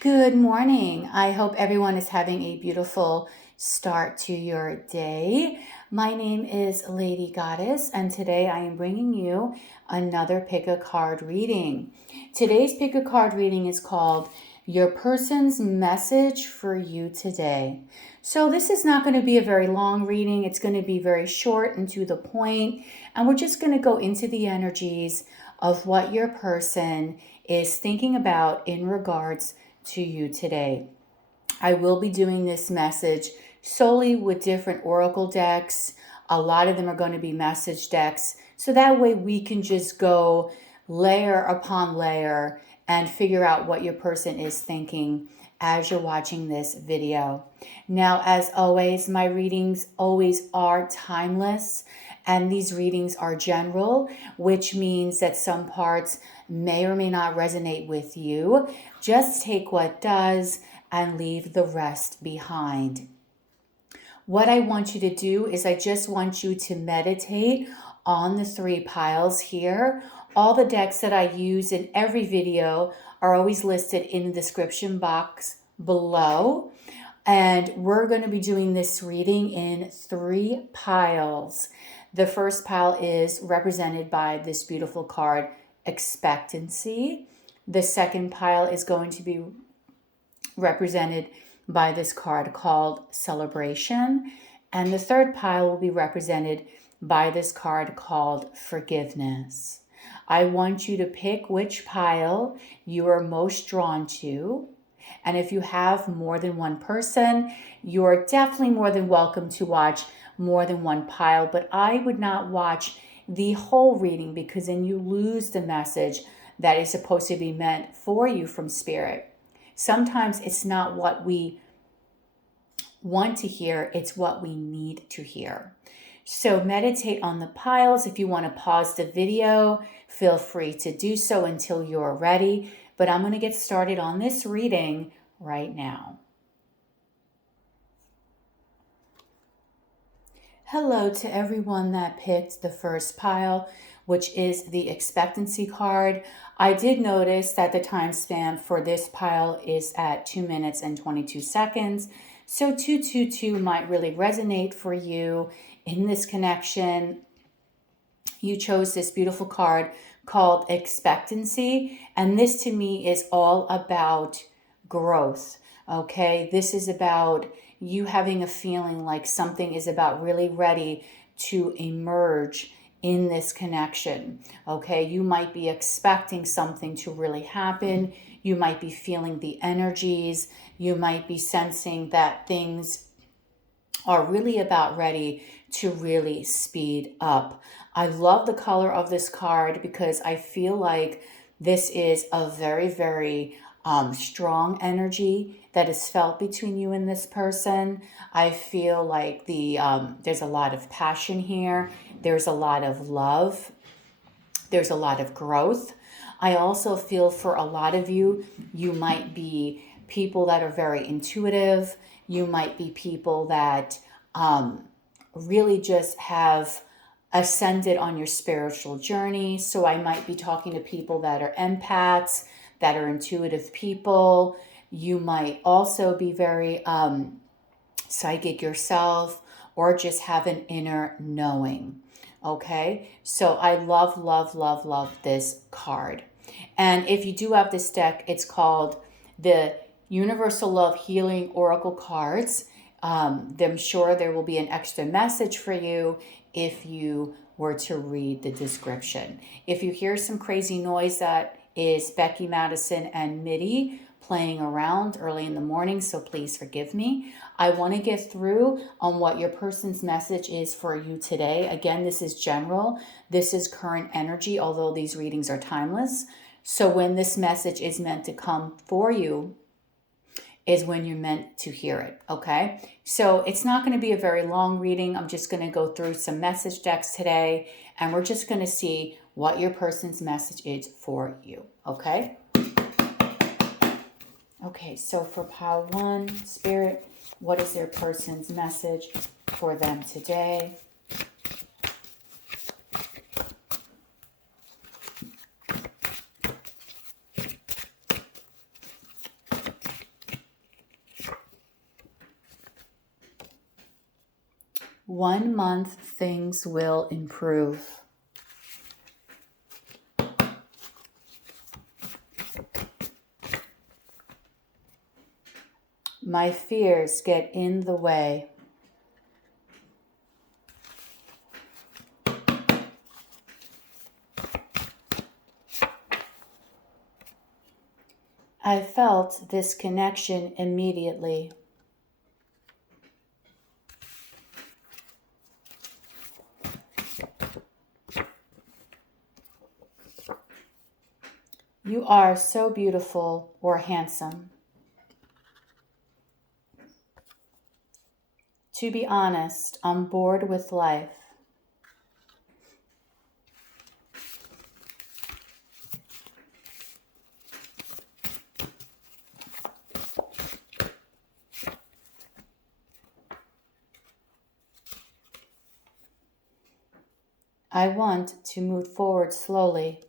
Good morning. I hope everyone is having a beautiful start to your day. My name is Lady Goddess, and today I am bringing you another pick a card reading. Today's pick a card reading is called Your Person's Message for You Today. So this is not going to be a very long reading. It's going to be very short and to the point, and we're just going to go into the energies of what your person is thinking about in regards to you today. I will be doing this message solely with different oracle decks. A lot of them are going to be message decks. So that way we can just go layer upon layer and figure out what your person is thinking as you're watching this video. Now, as always, my readings always are timeless, and these readings are general, which means that some parts may or may not resonate with you. Just take what does and leave the rest behind. What I want you to do is I just want you to meditate on the 3 piles here. All the decks that I use in every video are always listed in the description box below. And we're going to be doing this reading in 3 piles. The first pile is represented by this beautiful card, Expectancy. The second pile is going to be represented by this card called Celebration. And the third pile will be represented by this card called Forgiveness. I want you to pick which pile you are most drawn to. And if you have more than one person, you're definitely more than welcome to watch more than one pile. But I would not watch the whole reading because then you lose the message that is supposed to be meant for you from Spirit. Sometimes it's not what we want to hear, it's what we need to hear. So meditate on the piles. If you want to pause the video, feel free to do so until you're ready. But I'm going to get started on this reading right now. Hello to everyone that picked the first pile, which is the Expectancy card. I did notice that the timestamp for this pile is at 2 minutes and 22 seconds. So 222 might really resonate for you in this connection. You chose this beautiful card called Expectancy, and this to me is all about growth. Okay, this is about you having a feeling like something is about really ready to emerge in this connection. Okay, you might be expecting something to really happen. You might be feeling the energies. You might be sensing that things are really about ready to really speed up. I love the color of this card because I feel like this is a very, very strong energy that is felt between you and this person. I feel like there's a lot of passion here. There's a lot of love. There's a lot of growth. I also feel for a lot of you, you might be people that are very intuitive. You might be people that really just have ascended on your spiritual journey. So I might be talking to people that are empaths, that are intuitive people. You might also be very psychic yourself, or just have an inner knowing. Okay, so I love, love, love, love this card. And if you do have this deck, it's called the Universal Love Healing Oracle Cards. I'm sure there will be an extra message for you if you were to read the description. If you hear some crazy noise, that is Becky Madison and MIDI playing around early in the morning, so please forgive me. I want to get through on what your person's message is for you today. Again, this is general. This is current energy, although these readings are timeless. So when this message is meant to come for you is when you're meant to hear it, okay? So it's not going to be a very long reading. I'm just going to go through some message decks today, and we're just going to see what your person's message is for you, okay? Okay, so for pile 1, Spirit, what is their person's message for them today? 1 month, things will improve. My fears get in the way. I felt this connection immediately. You are so beautiful or handsome. To be honest, I'm bored with life. I want to move forward slowly.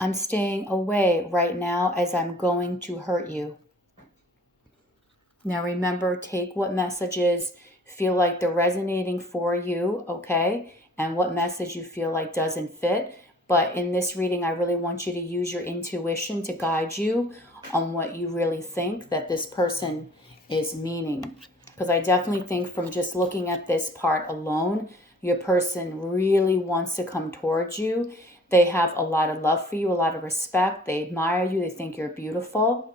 I'm staying away right now as I'm going to hurt you. Now remember, take what messages feel like they're resonating for you, okay? And what message you feel like doesn't fit. But in this reading, I really want you to use your intuition to guide you on what you really think that this person is meaning. Because I definitely think from just looking at this part alone, your person really wants to come towards you. They have a lot of love for you, a lot of respect. They admire you. They think you're beautiful.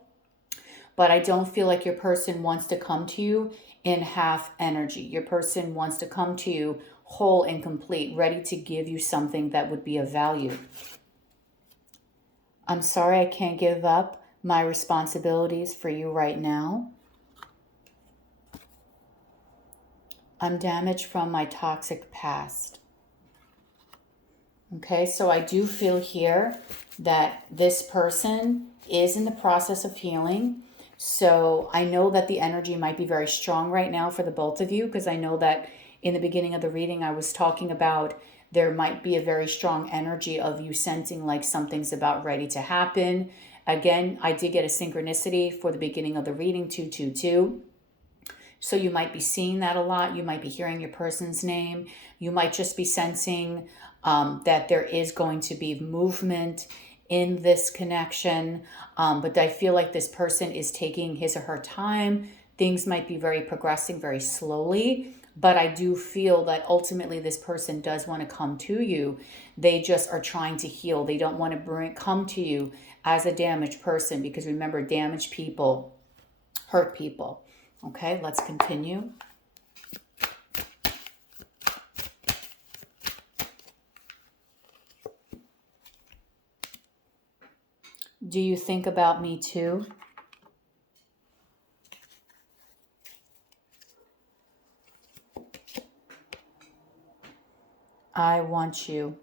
But I don't feel like your person wants to come to you in half energy. Your person wants to come to you whole and complete, ready to give you something that would be of value. I'm sorry I can't give up my responsibilities for you right now. I'm damaged from my toxic past. Okay, so I do feel here that this person is in the process of healing. So I know that the energy might be very strong right now for the both of you, because I know that in the beginning of the reading, I was talking about there might be a very strong energy of you sensing like something's about ready to happen. Again, I did get a synchronicity for the beginning of the reading, 222. So you might be seeing that a lot. You might be hearing your person's name. You might just be sensing that there is going to be movement in this connection. But I feel like this person is taking his or her time. Things might be very progressing very slowly. But I do feel that ultimately this person does want to come to you. They just are trying to heal. They don't want to come to you as a damaged person, because remember, damaged people hurt people. Okay, let's continue. Do you think about me too? I want you.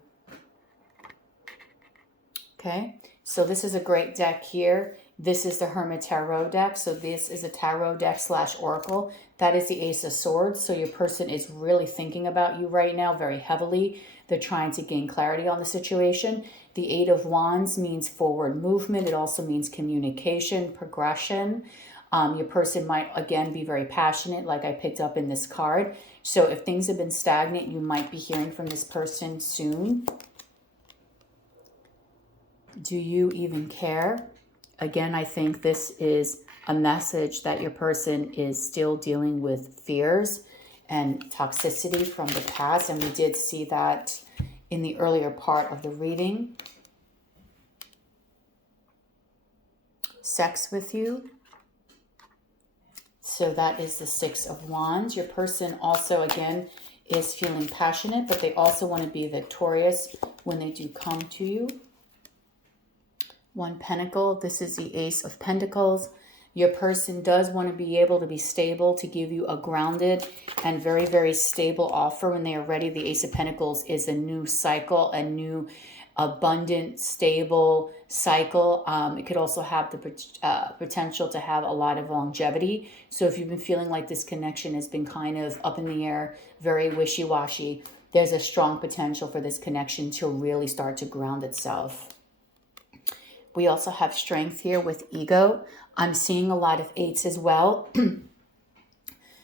Okay, so this is a great deck here. This is the Hermit Tarot deck. So this is a tarot deck / oracle. That is the Ace of Swords. So your person is really thinking about you right now very heavily. They're trying to gain clarity on the situation. The Eight of Wands means forward movement. It also means communication, progression. Your person might, again, be very passionate, like I picked up in this card. So if things have been stagnant, you might be hearing from this person soon. Do you even care? Again, I think this is a message that your person is still dealing with fears and toxicity from the past. And we did see that in the earlier part of the reading. Sex with you. So that is the Six of Wands. Your person also, again, is feeling passionate, but they also want to be victorious when they do come to you. One Pentacle. This is the Ace of Pentacles. Your person does want to be able to be stable, to give you a grounded and very, very stable offer when they are ready. The Ace of Pentacles is a new cycle, a new abundant, stable cycle. It could also have the potential to have a lot of longevity. So if you've been feeling like this connection has been kind of up in the air, very wishy-washy, there's a strong potential for this connection to really start to ground itself. We also have strength here with ego. I'm seeing a lot of 8s as well.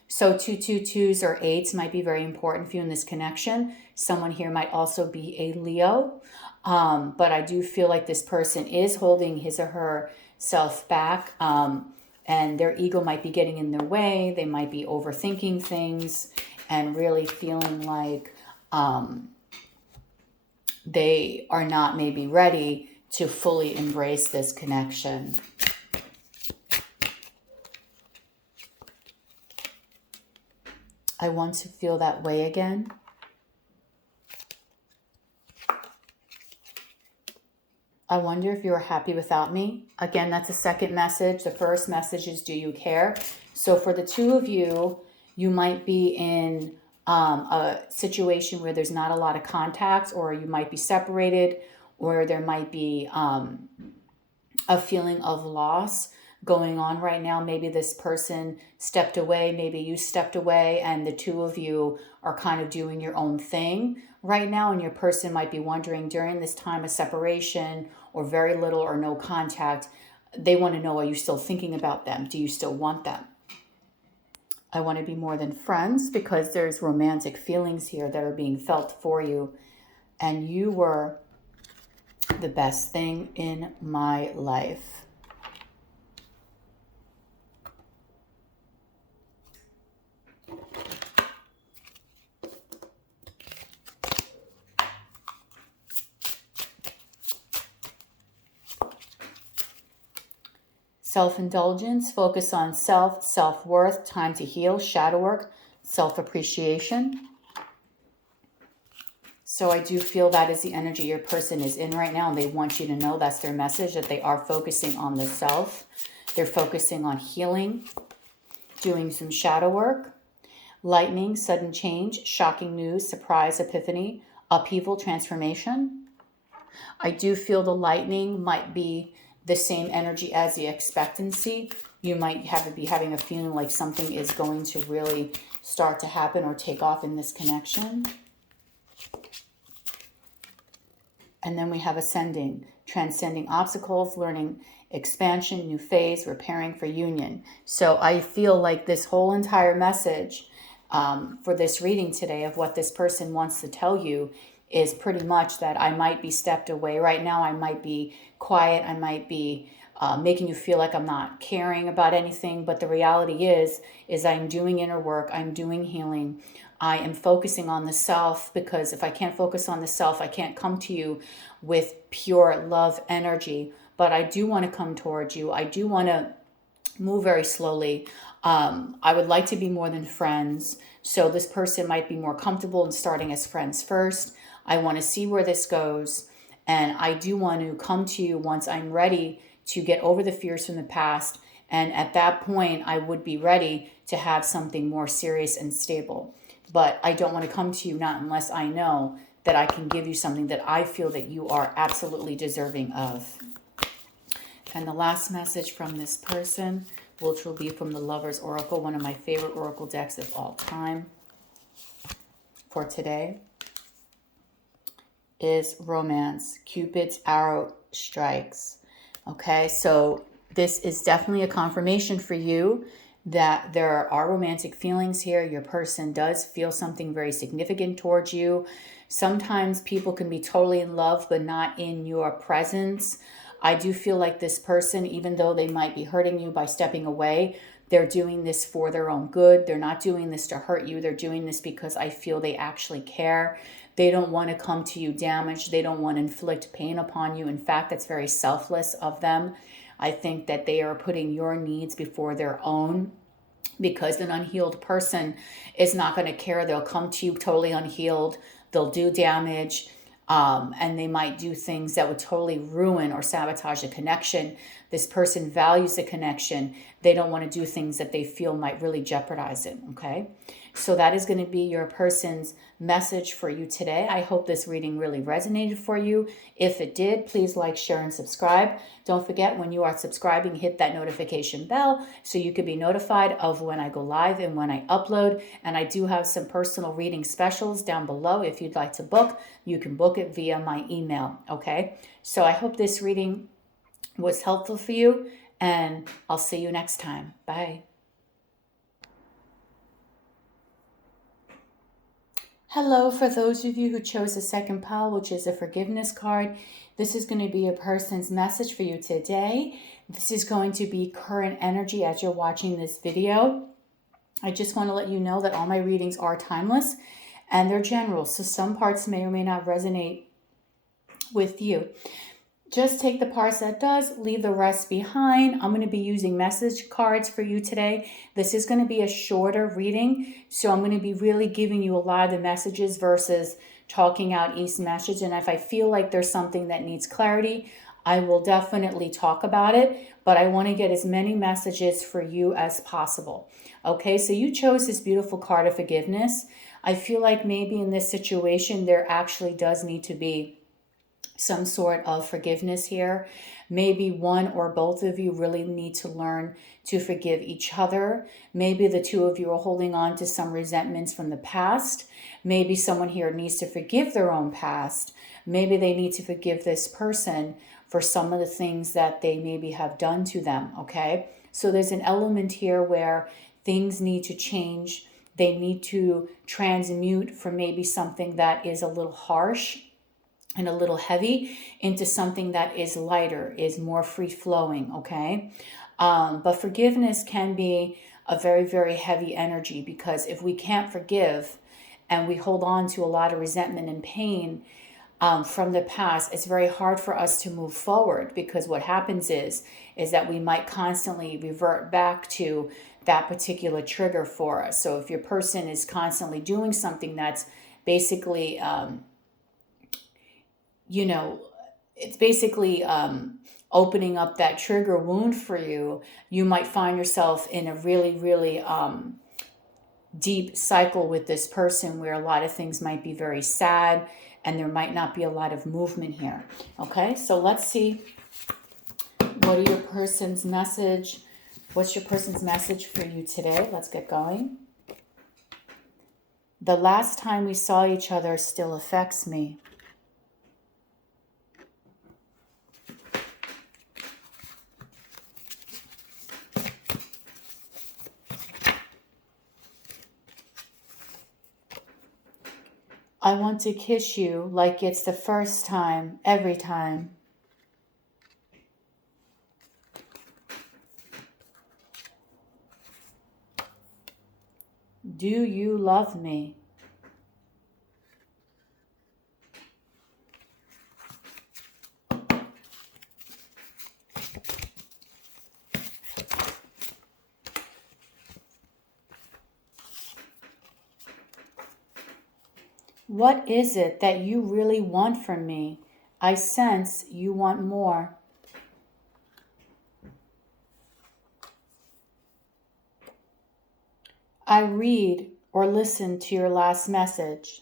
So 222s or 8s might be very important for you in this connection. Someone here might also be a Leo. But I do feel like this person is holding his or her self back. And their ego might be getting in their way. They might be overthinking things and really feeling like they are not maybe ready to fully embrace this connection. I want to feel that way again. I wonder if you are happy without me. Again, that's the second message. The first message is, do you care? So for the two of you, you might be in a situation where there's not a lot of contact, or you might be separated, or there might be a feeling of loss going on right now. Maybe this person stepped away, maybe you stepped away, and the two of you are kind of doing your own thing right now, and your person might be wondering during this time of separation or very little or no contact, they want to know, are you still thinking about them? Do you still want them? I want to be more than friends, because there's romantic feelings here that are being felt for you, and you were the best thing in my life. Self-indulgence, focus on self, self-worth, time to heal, shadow work, self-appreciation. So I do feel that is the energy your person is in right now, and they want you to know that's their message, that they are focusing on the self. They're focusing on healing, doing some shadow work. Lightning, sudden change, shocking news, surprise, epiphany, upheaval, transformation. I do feel the lightning might be the same energy as the expectancy. You might be having a feeling like something is going to really start to happen or take off in this connection. And then we have ascending, transcending obstacles, learning expansion, new phase, repairing for union. So I feel like this whole entire message for this reading today of what this person wants to tell you is pretty much that I might be stepped away right now. I might be quiet. I might be making you feel like I'm not caring about anything. But the reality is I'm doing inner work. I'm doing healing. I am focusing on the self, because if I can't focus on the self, I can't come to you with pure love energy. But I do want to come towards you. I do want to move very slowly. I would like to be more than friends. So this person might be more comfortable in starting as friends first. I want to see where this goes. And I do want to come to you once I'm ready to get over the fears from the past. And at that point, I would be ready to have something more serious and stable. But I don't want to come to you not unless I know that I can give you something that I feel that you are absolutely deserving of. And the last message from this person, which will be from the Lover's Oracle, one of my favorite oracle decks of all time for today, is romance. Cupid's arrow strikes. Okay, so this is definitely a confirmation for you that there are romantic feelings here. Your person does feel something very significant towards you. Sometimes people can be totally in love, but not in your presence. I do feel like this person, even though they might be hurting you by stepping away, they're doing this for their own good. They're not doing this to hurt you. They're doing this because I feel they actually care. They don't want to come to you damaged. They don't want to inflict pain upon you. In fact, that's very selfless of them. I think that they are putting your needs before their own, because an unhealed person is not going to care. They'll come to you totally unhealed. They'll do damage. And they might do things that would totally ruin or sabotage the connection. This person values the connection. They don't want to do things that they feel might really jeopardize it, okay? So that is going to be your person's message for you today. I hope this reading really resonated for you. If it did, please like, share, and subscribe. Don't forget, when you are subscribing, hit that notification bell so you can be notified of when I go live and when I upload. And I do have some personal reading specials down below. If you'd like to book, you can book it via my email, okay? So I hope this reading was helpful for you, and I'll see you next time. Bye. Hello, for those of you who chose the second pile, which is a forgiveness card, this is going to be a person's message for you today. This is going to be current energy as you're watching this video. I just want to let you know that all my readings are timeless and they're general, so some parts may or may not resonate with you. Just take the parts that does, leave the rest behind. I'm going to be using message cards for you today. This is going to be a shorter reading, so I'm going to be really giving you a lot of the messages versus talking out each message. And if I feel like there's something that needs clarity, I will definitely talk about it, but I want to get as many messages for you as possible. Okay, so you chose this beautiful card of forgiveness. I feel like maybe in this situation, there actually does need to be some sort of forgiveness here. Maybe one or both of you really need to learn to forgive each other. Maybe the two of you are holding on to some resentments from the past. Maybe someone here needs to forgive their own past. Maybe they need to forgive this person for some of the things that they maybe have done to them, okay? So there's an element here where things need to change. They need to transmute from maybe something that is a little harsh and a little heavy into something that is lighter, is more free-flowing, okay? But forgiveness can be a very, very heavy energy, because if we can't forgive and we hold on to a lot of resentment and pain from the past, it's very hard for us to move forward, because what happens is that we might constantly revert back to that particular trigger for us. So if your person is constantly doing something that's basically it's basically opening up that trigger wound for you, you might find yourself in a really, really deep cycle with this person where a lot of things might be very sad and there might not be a lot of movement here. Okay, so let's see. What are your person's message? What's your person's message for you today? Let's get going. The last time we saw each other still affects me. I want to kiss you like it's the first time, every time. Do you love me? What is it that you really want from me? I sense you want more. I read or listen to your last message.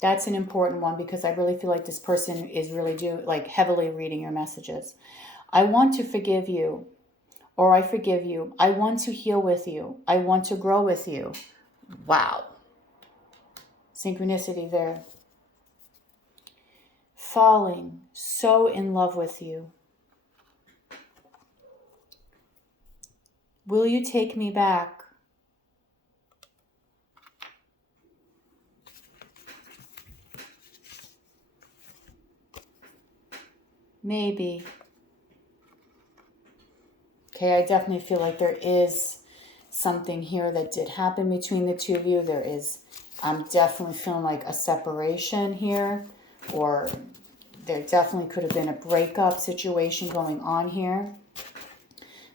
That's an important one, because I really feel like this person is really heavily reading your messages. I want to forgive you, or I forgive you. I want to heal with you. I want to grow with you. Wow. Synchronicity there. Falling so in love with you. Will you take me back? Maybe. Okay, I definitely feel like there is something here that did happen between the two of you. I'm definitely feeling like a separation here, or there definitely could have been a breakup situation going on here.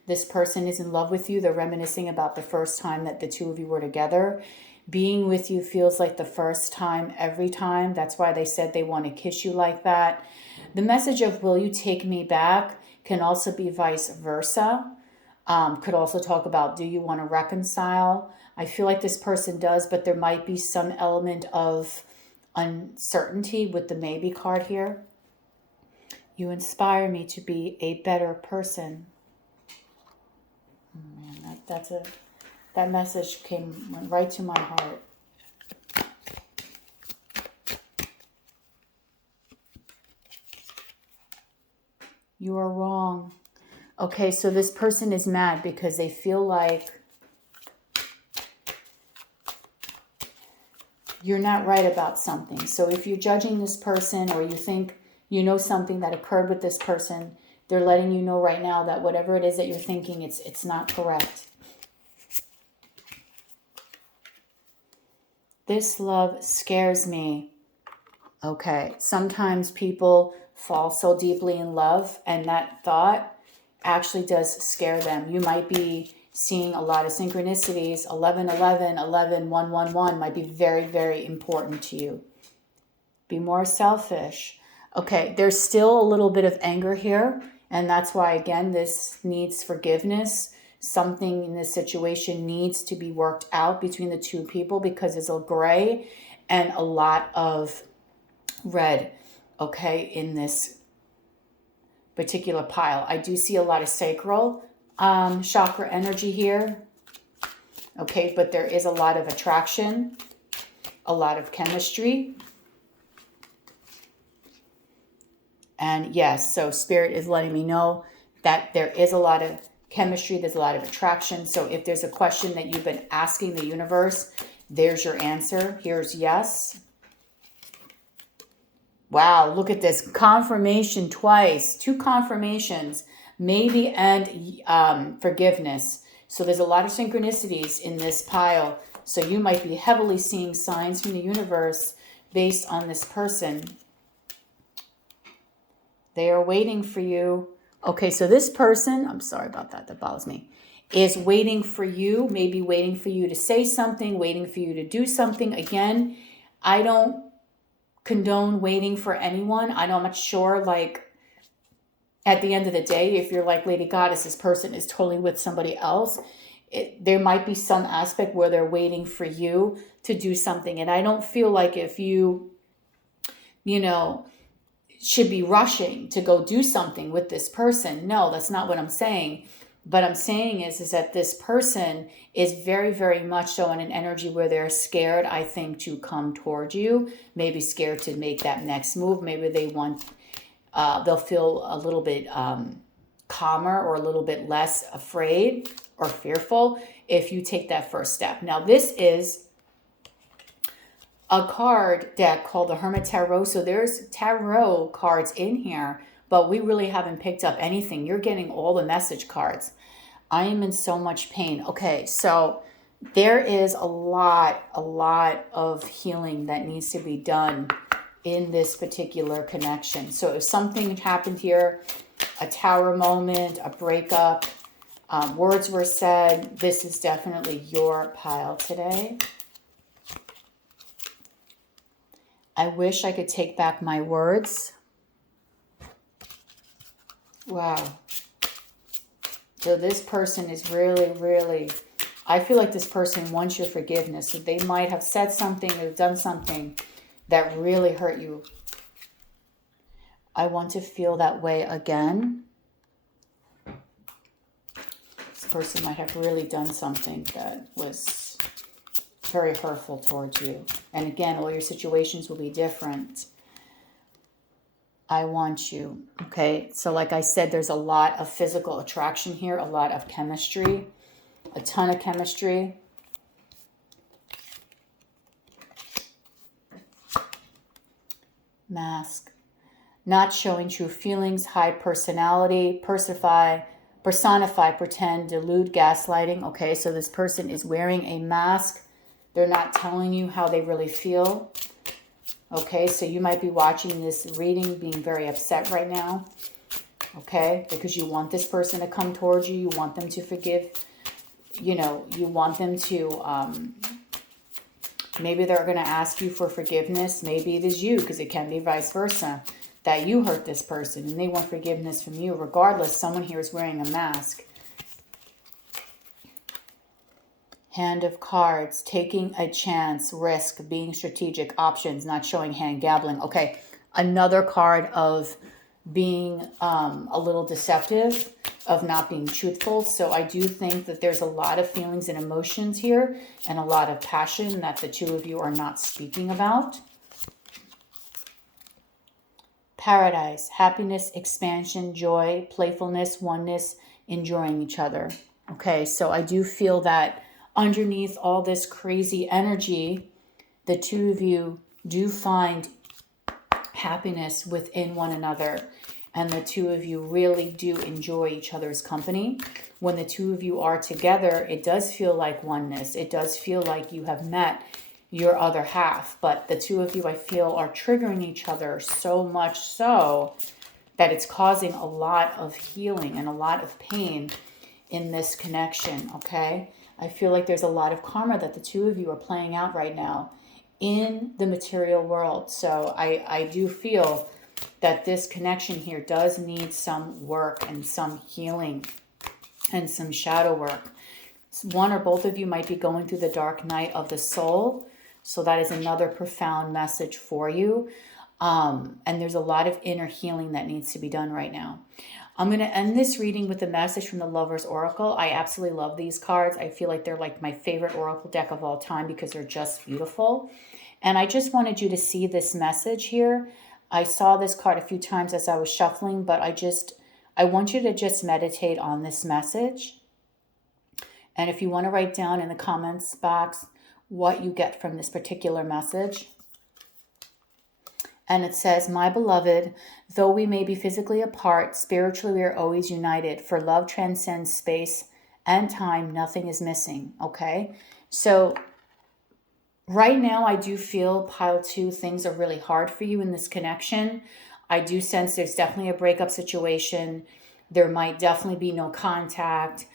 This person is in love with you. They're reminiscing about the first time that the two of you were together. Being with you feels like the first time every time. That's why they said they want to kiss you like that. The message of will you take me back can also be vice versa. Could also talk about, do you want to reconcile? I feel like this person does, but there might be some element of uncertainty with the maybe card here. You inspire me to be a better person. Oh man, that message went right to my heart. You are wrong. Okay, so this person is mad because they feel like you're not right about something. So if you're judging this person, or you think you know something that occurred with this person, they're letting you know right now that whatever it is that you're thinking, it's not correct. This love scares me. Okay, sometimes people fall so deeply in love, and that thought actually does scare them. You might be seeing a lot of synchronicities. 1111, 11, 111 might be very, very important to you. Be more selfish. Okay, there's still a little bit of anger here, and that's why, again, this needs forgiveness. Something in this situation needs to be worked out between the two people, because there's a gray and a lot of red, okay, in this particular pile. I do see a lot of sacral chakra energy here, okay, but there is a lot of attraction, a lot of chemistry. And yes, so Spirit is letting me know that there is a lot of chemistry, there's a lot of attraction. So if there's a question that you've been asking the universe, there's your answer. Here's yes. Wow, look at this. Confirmation twice. 2 confirmations. Maybe and forgiveness. So there's a lot of synchronicities in this pile. So you might be heavily seeing signs from the universe based on this person. They are waiting for you. Okay, so this person, I'm sorry about that, that bothers me, is waiting for you, maybe waiting for you to say something, waiting for you to do something. Again, I don't condone waiting for anyone. I'm not sure, like, at the end of the day, if you're like Lady Goddess, this person is totally with somebody else. There might be some aspect where they're waiting for you to do something. And I don't feel like if you should be rushing to go do something with this person. No, that's not what I'm saying. But I'm saying is that this person is very, very much so in an energy where they're scared, I think, to come toward you. Maybe scared to make that next move. Maybe they want, they'll feel a little bit calmer or a little bit less afraid or fearful if you take that first step. Now, this is a card deck called the Hermit Tarot. So there's tarot cards in here, but we really haven't picked up anything. You're getting all the message cards. I am in so much pain. Okay, so there is a lot of healing that needs to be done in this particular connection. So if something happened here, a tower moment, a breakup, words were said, this is definitely your pile today. I wish I could take back my words. Wow. So this person is really, really, I feel like this person wants your forgiveness. So they might have said something or done something that really hurt you. I want to feel that way again. This person might have really done something that was very hurtful towards you. And again, all your situations will be different. I want you. Okay, so like I said, there's a lot of physical attraction here, a lot of chemistry, a ton of chemistry. Mask. Not showing true feelings, hide personality, personify, pretend, delude, gaslighting. Okay, so this person is wearing a mask. They're not telling you how they really feel. Okay, so you might be watching this reading being very upset right now. Okay, because you want this person to come towards you. You want them to forgive. You want them to, maybe they're going to ask you for forgiveness. Maybe it is you, because it can be vice versa, that you hurt this person and they want forgiveness from you. Regardless, someone here is wearing a mask. Hand of cards, taking a chance, risk, being strategic, options, not showing hand, gambling. Okay, another card of being a little deceptive, of not being truthful. So I do think that there's a lot of feelings and emotions here and a lot of passion that the two of you are not speaking about. Paradise, happiness, expansion, joy, playfulness, oneness, enjoying each other. Okay, so I do feel that underneath all this crazy energy, the two of you do find happiness within one another. And the two of you really do enjoy each other's company. When the two of you are together, it does feel like oneness. It does feel like you have met your other half. But the two of you, I feel, are triggering each other so much so that it's causing a lot of healing and a lot of pain in this connection, okay? I feel like there's a lot of karma that the two of you are playing out right now in the material world. So I do feel that this connection here does need some work and some healing and some shadow work. One or both of you might be going through the dark night of the soul. So that is another profound message for you. And there's a lot of inner healing that needs to be done right now. I'm going to end this reading with a message from the Lover's Oracle. I absolutely love these cards. I feel like they're like my favorite Oracle deck of all time because they're just beautiful. And I just wanted you to see this message here. I saw this card a few times as I was shuffling, but I want you to just meditate on this message. And if you want to write down in the comments box what you get from this particular message. And it says, my beloved, though we may be physically apart, spiritually we are always united. For love transcends space and time. Nothing is missing. Okay. So right now I do feel pile 2, things are really hard for you in this connection. I do sense there's definitely a breakup situation. There might definitely be no contact.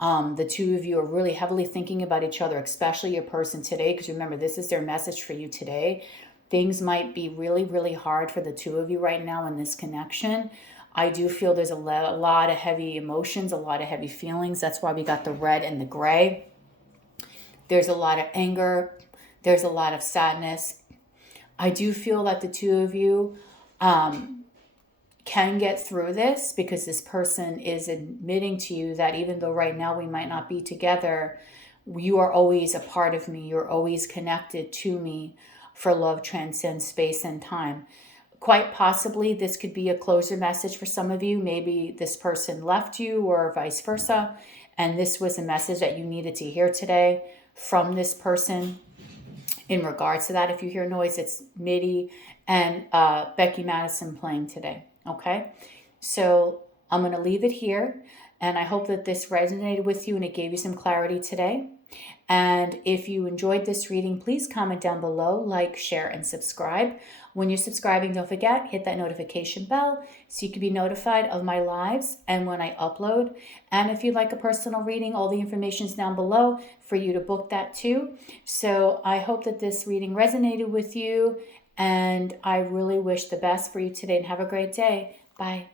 The two of you are really heavily thinking about each other, especially your person today. Because remember, this is their message for you today. Things might be really, really hard for the two of you right now in this connection. I do feel there's a lot of heavy emotions, a lot of heavy feelings. That's why we got the red and the gray. There's a lot of anger. There's a lot of sadness. I do feel that the two of you can get through this because this person is admitting to you that even though right now we might not be together, you are always a part of me. You're always connected to me. For love transcends space and time. Quite possibly this could be a closure message for some of you. Maybe this person left you or vice versa. And this was a message that you needed to hear today from this person. In regards to that, if you hear noise, it's MIDI and Becky Madison playing today. Okay, so I'm going to leave it here. And I hope that this resonated with you and it gave you some clarity today. And if you enjoyed this reading, please comment down below, like, share, and subscribe. When you're subscribing, don't forget, hit that notification bell so you can be notified of my lives and when I upload. And if you'd like a personal reading, all the information is down below for you to book that too. So I hope that this reading resonated with you. And I really wish the best for you today and have a great day. Bye.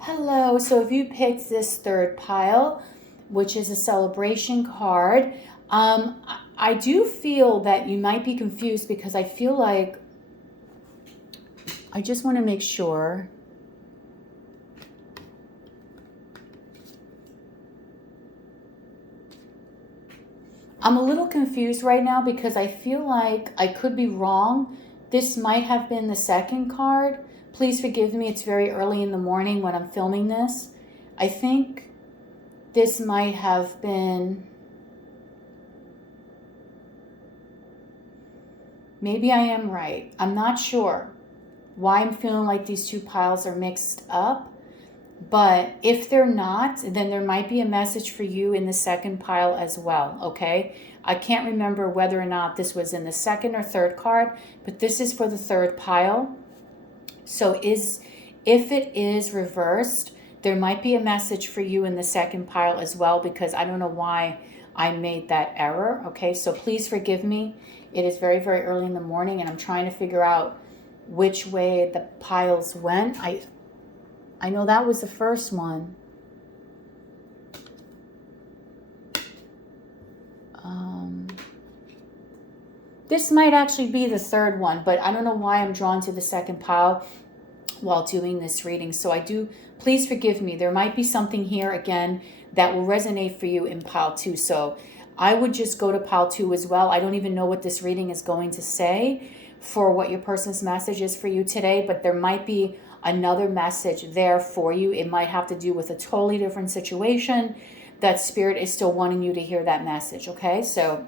Hello, so if you picked this third pile, which is a celebration card, I do feel that you might be confused because I feel like, I just want to make sure. I'm a little confused right now because I feel like I could be wrong. This might have been the second card. Please forgive me, it's very early in the morning when I'm filming this. I think this might have been, maybe I am right. I'm not sure why I'm feeling like these two piles are mixed up. But if they're not, then there might be a message for you in the second pile as well, okay? I can't remember whether or not this was in the second or third card, but this is for the third pile. So if it is reversed, there might be a message for you in the second pile as well, because I don't know why I made that error, okay? So please forgive me. It is very, very early in the morning, and I'm trying to figure out which way the piles went. I know that was the first one. This might actually be the third one, but I don't know why I'm drawn to the second pile while doing this reading. So please forgive me. There might be something here again that will resonate for you in pile 2. So I would just go to pile 2 as well. I don't even know what this reading is going to say for what your person's message is for you today, but there might be another message there for you. It might have to do with a totally different situation that Spirit is still wanting you to hear that message, okay? So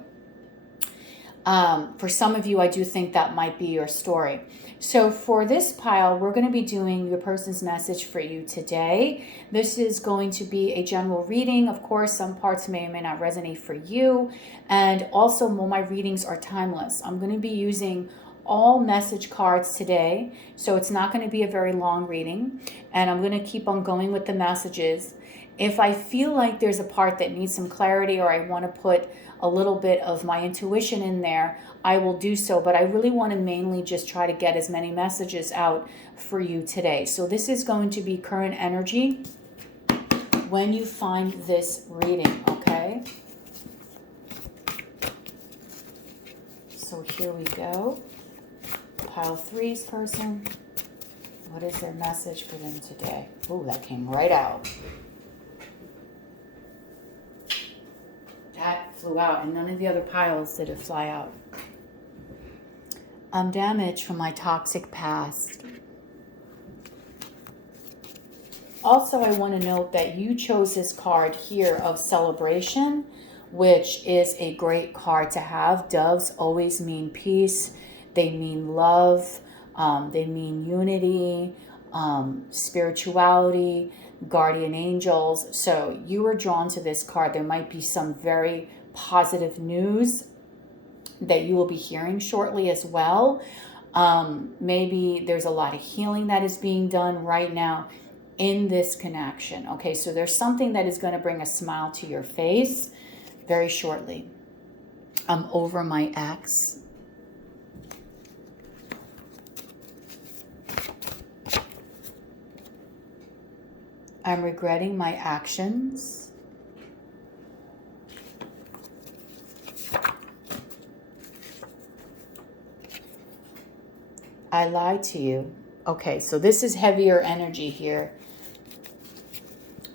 for some of you, I do think that might be your story. So for this pile, we're going to be doing your person's message for you today. This is going to be a general reading. Of course, some parts may or may not resonate for you. And also, my readings are timeless. I'm going to be using all message cards today, so it's not going to be a very long reading. And I'm going to keep on going with the messages. If I feel like there's a part that needs some clarity, or I want to put a little bit of my intuition in there, I will do so. But I really want to mainly just try to get as many messages out for you today. So this is going to be current energy when you find this reading, okay? So here we go. Pile 3's person. What is their message for them today? Oh, that came right out. That flew out, and none of the other piles did it fly out. I'm damaged from my toxic past. Also, I want to note that you chose this card here of celebration, which is a great card to have. Doves always mean peace. They mean love. They mean unity, spirituality, guardian angels. So you were drawn to this card. There might be some very positive news that you will be hearing shortly as well. Maybe there's a lot of healing that is being done right now in this connection. Okay, so there's something that is going to bring a smile to your face very shortly. I'm over my ex. I'm regretting my actions. I lied to you. Okay, so this is heavier energy here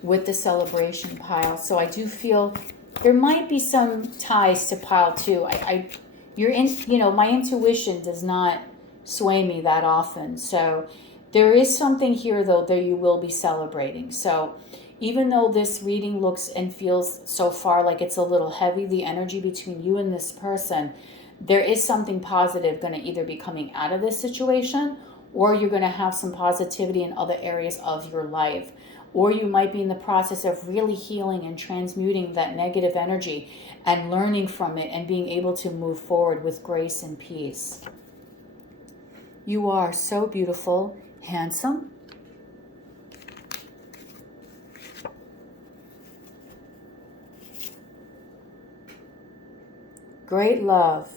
with the celebration pile. So I do feel there might be some ties to pile 2. My intuition does not sway me that often. So there is something here, though, that you will be celebrating. So even though this reading looks and feels so far like it's a little heavy, the energy between you and this person, there is something positive going to either be coming out of this situation, or you're going to have some positivity in other areas of your life. Or you might be in the process of really healing and transmuting that negative energy and learning from it and being able to move forward with grace and peace. You are so beautiful. Handsome. Great love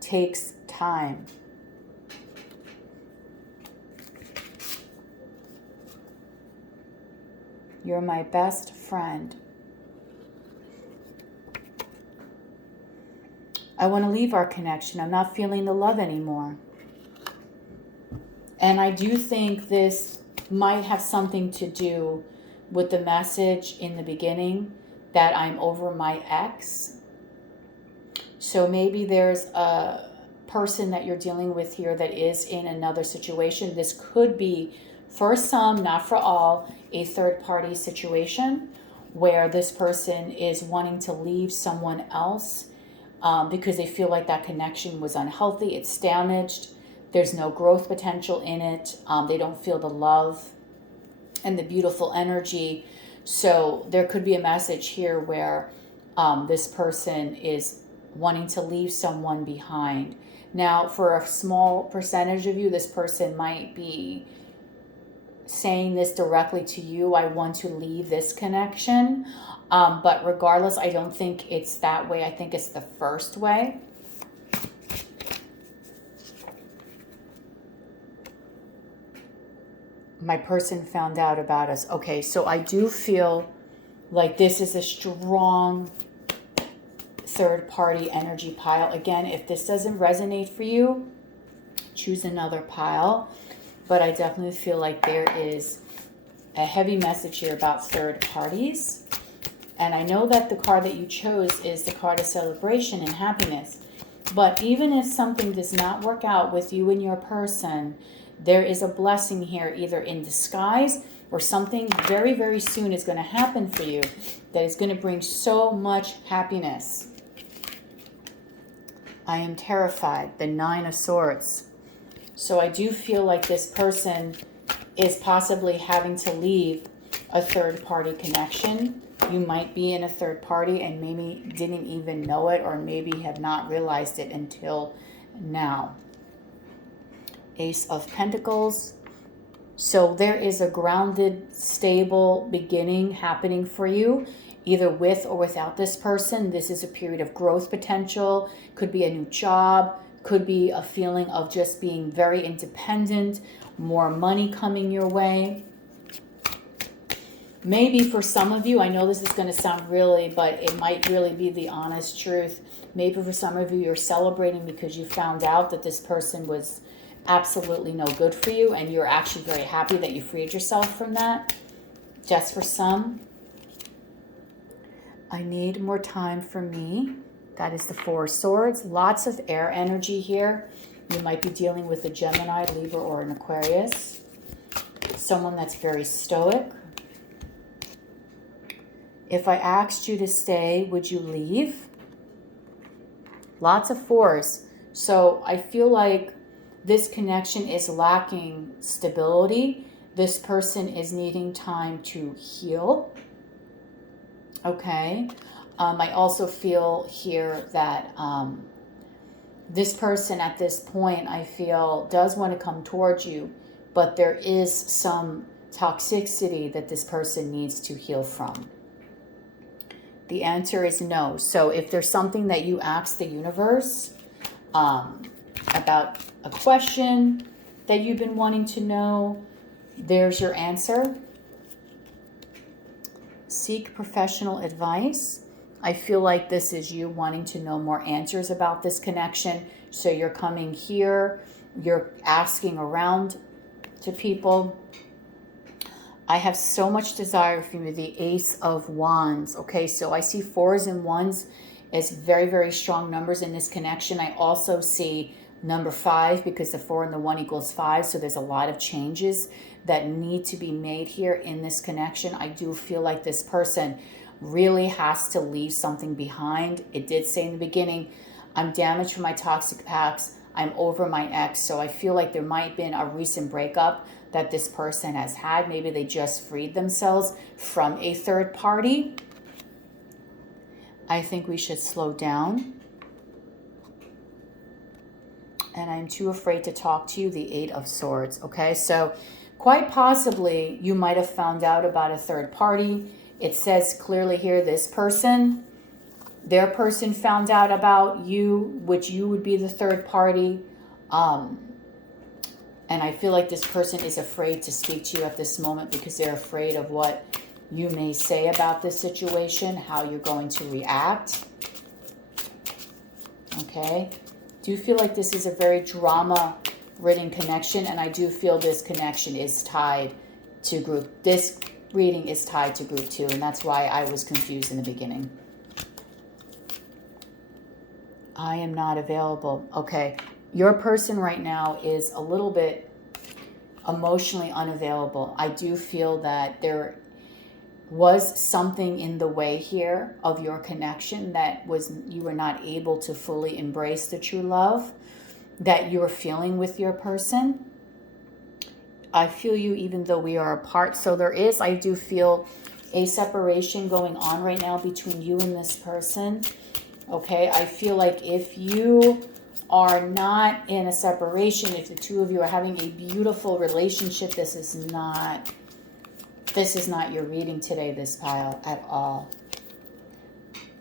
takes time. You're my best friend. I want to leave our connection. I'm not feeling the love anymore. And I do think this might have something to do with the message in the beginning that I'm over my ex. So maybe there's a person that you're dealing with here that is in another situation. This could be, for some, not for all, a third-party situation where this person is wanting to leave someone else because they feel like that connection was unhealthy, it's damaged. There's no growth potential in it. They don't feel the love and the beautiful energy. So there could be a message here where this person is wanting to leave someone behind. Now, for a small percentage of you, this person might be saying this directly to you. I want to leave this connection. But regardless, I don't think it's that way. I think it's the first way. My person found out about us. Okay, so I do feel like this is a strong third-party energy pile. Again, if this doesn't resonate for you, choose another pile. But I definitely feel like there is a heavy message here about third parties. And I know that the card that you chose is the card of celebration and happiness. But even if something does not work out with you and your person, there is a blessing here, either in disguise or something very, very soon is going to happen for you that is going to bring so much happiness. I am terrified. The 9 of Swords. So I do feel like this person is possibly having to leave a third-party connection. You might be in a third party and maybe didn't even know it, or maybe have not realized it until now. Ace of Pentacles. So there is a grounded, stable beginning happening for you, either with or without this person. This is a period of growth potential. Could be a new job. Could be a feeling of just being very independent. More money coming your way. Maybe for some of you, I know this is going to sound really, but it might really be the honest truth. Maybe for some of you, you're celebrating because you found out that this person was absolutely no good for you, and you're actually very happy that you freed yourself from that. Just for some. I need more time for me. That is the 4 of Swords. Lots of air energy here. You might be dealing with a Gemini, Libra, or an Aquarius. Someone that's very stoic. If I asked you to stay, would you leave? Lots of 4s. So I feel like this connection is lacking stability. This person is needing time to heal. Okay. I also feel here that this person at this point, I feel, does want to come towards you, but there is some toxicity that this person needs to heal from. The answer is no. So if there's something that you ask the universe about a question that you've been wanting to know, there's your answer. Seek professional advice. I feel like this is you wanting to know more answers about this connection. So you're coming here, you're asking around to people. I have so much desire for you, the Ace of Wands. Okay, so I see 4s and 1s as very, very strong numbers in this connection. I also see number 5 because the 4 and the 1 equals 5. So there's a lot of changes that need to be made here in this connection. I do feel like this person really has to leave something behind. It did say in the beginning, I'm damaged from my toxic past. I'm over my ex. So I feel like there might have been a recent breakup that this person has had. Maybe they just freed themselves from a third party. I think we should slow down. And I'm too afraid to talk to you, the 8 of Swords. Okay, so quite possibly you might have found out about a third party. It says clearly here, this person, their person found out about you, which you would be the third party. And I feel like this person is afraid to speak to you at this moment because they're afraid of what you may say about this situation, how you're going to react. Okay. Do you feel like this is a very drama-ridden connection? And I do feel this connection is tied to group. This reading is tied to group 2, and that's why I was confused in the beginning. I am not available. Okay. Your person right now is a little bit emotionally unavailable. I do feel that there was something in the way here of your connection that was you were not able to fully embrace the true love that you were feeling with your person. I feel you even though we are apart. So there is, I do feel a separation going on right now between you and this person. Okay, I feel like if you are not in a separation, if the two of you are having a beautiful relationship, this is not your reading today, this pile, at all.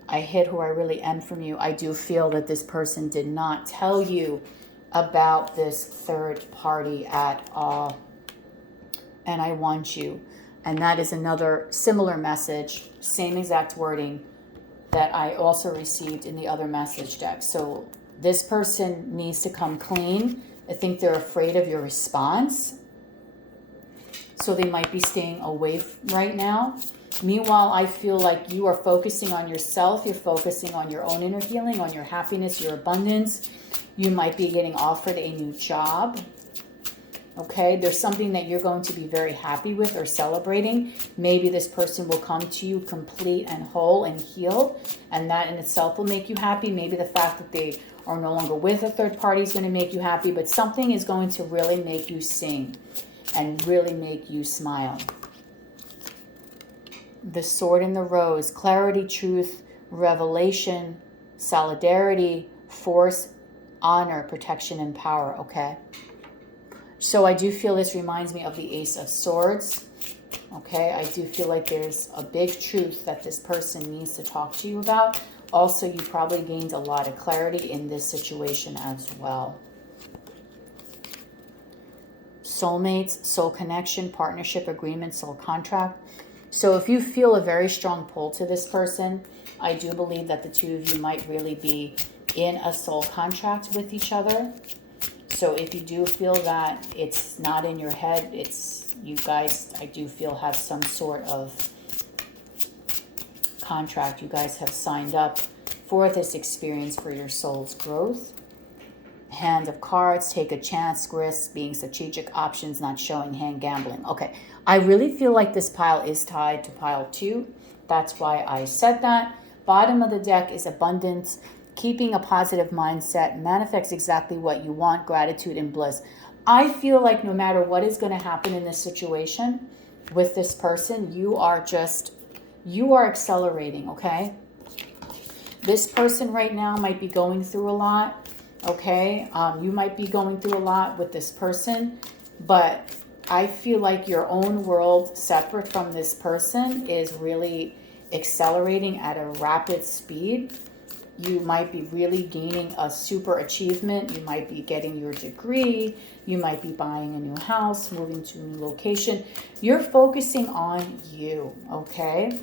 I hid who I really am from you. I do feel that this person did not tell you about this third party at all. And I want you. And that is another similar message, same exact wording that I also received in the other message deck. So this person needs to come clean. I think they're afraid of your response. So they might be staying away right now. Meanwhile, I feel like you are focusing on yourself. You're focusing on your own inner healing, on your happiness, your abundance. You might be getting offered a new job. Okay, there's something that you're going to be very happy with or celebrating. Maybe this person will come to you complete and whole and healed, and that in itself will make you happy. Maybe the fact that they are no longer with a third party is going to make you happy, but something is going to really make you sing and really make you smile. The Sword and the Rose, clarity, truth, revelation, solidarity, force, honor, protection, and power, okay? So I do feel this reminds me of the Ace of Swords, okay? I do feel like there's a big truth that this person needs to talk to you about. Also, you probably gained a lot of clarity in this situation as well. Soulmates, soul connection, partnership, agreement, soul contract. So if you feel a very strong pull to this person, I do believe that the two of you might really be in a soul contract with each other. So if you do feel that it's not in your head, it's you guys, I do feel, have some sort of contract. You guys have signed up for this experience for your soul's growth. Hand of Cards, take a chance, risk, being strategic, options, not showing, hand, gambling. Okay, I really feel like this pile is tied to pile 2. That's why I said that. Bottom of the deck is abundance, keeping a positive mindset, manifests exactly what you want, gratitude and bliss. I feel like no matter what is going to happen in this situation with this person, you are accelerating, okay? This person right now might be going through a lot. Okay, you might be going through a lot with this person, but I feel like your own world separate from this person is really accelerating at a rapid speed. You might be really gaining a super achievement. You might be getting your degree. You might be buying a new house, moving to a new location. You're focusing on you, okay?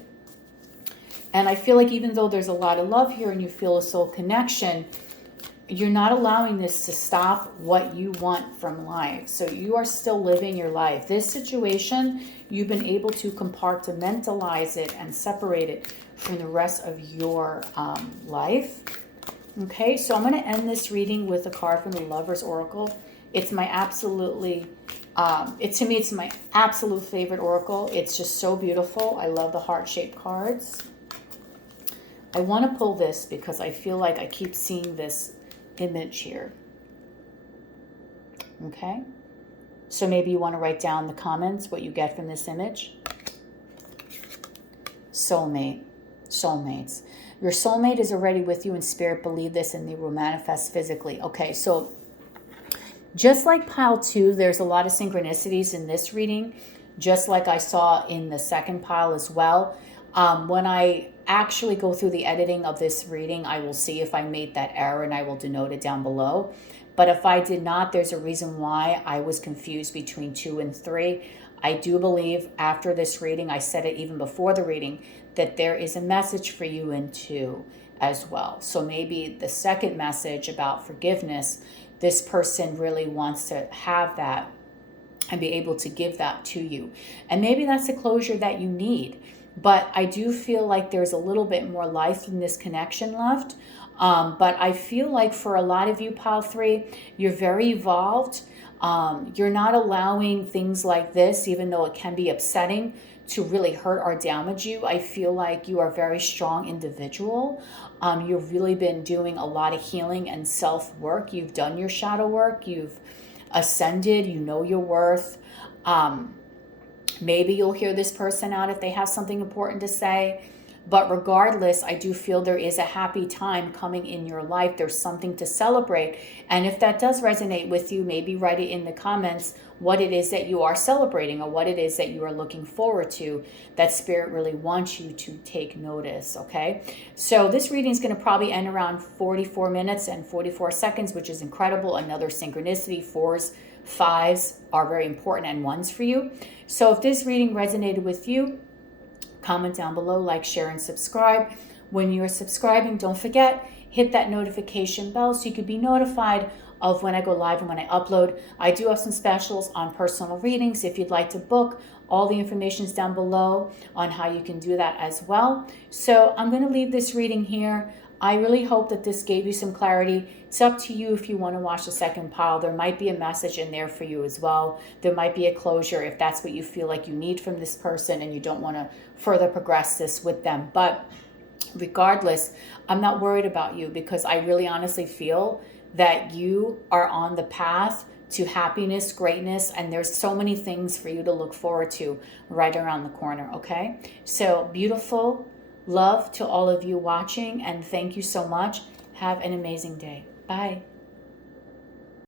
And I feel like even though there's a lot of love here and you feel a soul connection, you're not allowing this to stop what you want from life. So you are still living your life. This situation, you've been able to compartmentalize it and separate it from the rest of your life. Okay, so I'm going to end this reading with a card from the Lover's Oracle. It's my absolutely, to me, it's my absolute favorite oracle. It's just so beautiful. I love the heart-shaped cards. I want to pull this because I feel like I keep seeing this image here. Okay, so maybe you want to write down in the comments what you get from this image. Soulmate, soulmates. Your soulmate is already with you in spirit. Believe this and they will manifest physically. Okay, so just like pile 2, there's a lot of synchronicities in this reading, just like I saw in the second pile as well. When I actually go through the editing of this reading, I will see if I made that error and I will denote it down below. But if I did not, there's a reason why I was confused between 2 and 3. I do believe after this reading, I said it even before the reading, that there is a message for you in 2 as well. So maybe the second message about forgiveness, this person really wants to have that and be able to give that to you. And maybe that's the closure that you need. But I do feel like there's a little bit more life in this connection left. But I feel like for a lot of you, pile 3, you're very evolved. You're not allowing things like this, even though it can be upsetting, to really hurt or damage you. I feel like you are a very strong individual. You've really been doing a lot of healing and self-work. You've done your shadow work. You've ascended. You know your worth. Maybe you'll hear this person out if they have something important to say. But regardless, I do feel there is a happy time coming in your life. There's something to celebrate. And if that does resonate with you, maybe write it in the comments what it is that you are celebrating or what it is that you are looking forward to that Spirit really wants you to take notice, okay? So this reading is going to probably end around 44 minutes and 44 seconds, which is incredible. Another synchronicity. 4s, 5s are very important, and 1s for you. So if this reading resonated with you, comment down below, like, share, and subscribe. When you're subscribing, don't forget, hit that notification bell so you can be notified of when I go live and when I upload. I do have some specials on personal readings if you'd like to book. All the information is down below on how you can do that as well. So I'm going to leave this reading here. I really hope that this gave you some clarity. It's up to you if you want to watch the second pile. There might be a message in there for you as well. There might be a closure if that's what you feel like you need from this person and you don't want to further progress this with them. But regardless, I'm not worried about you because I really honestly feel that you are on the path to happiness, greatness, and there's so many things for you to look forward to right around the corner, okay? So beautiful love to all of you watching, and thank you so much. Have an amazing day. Bye.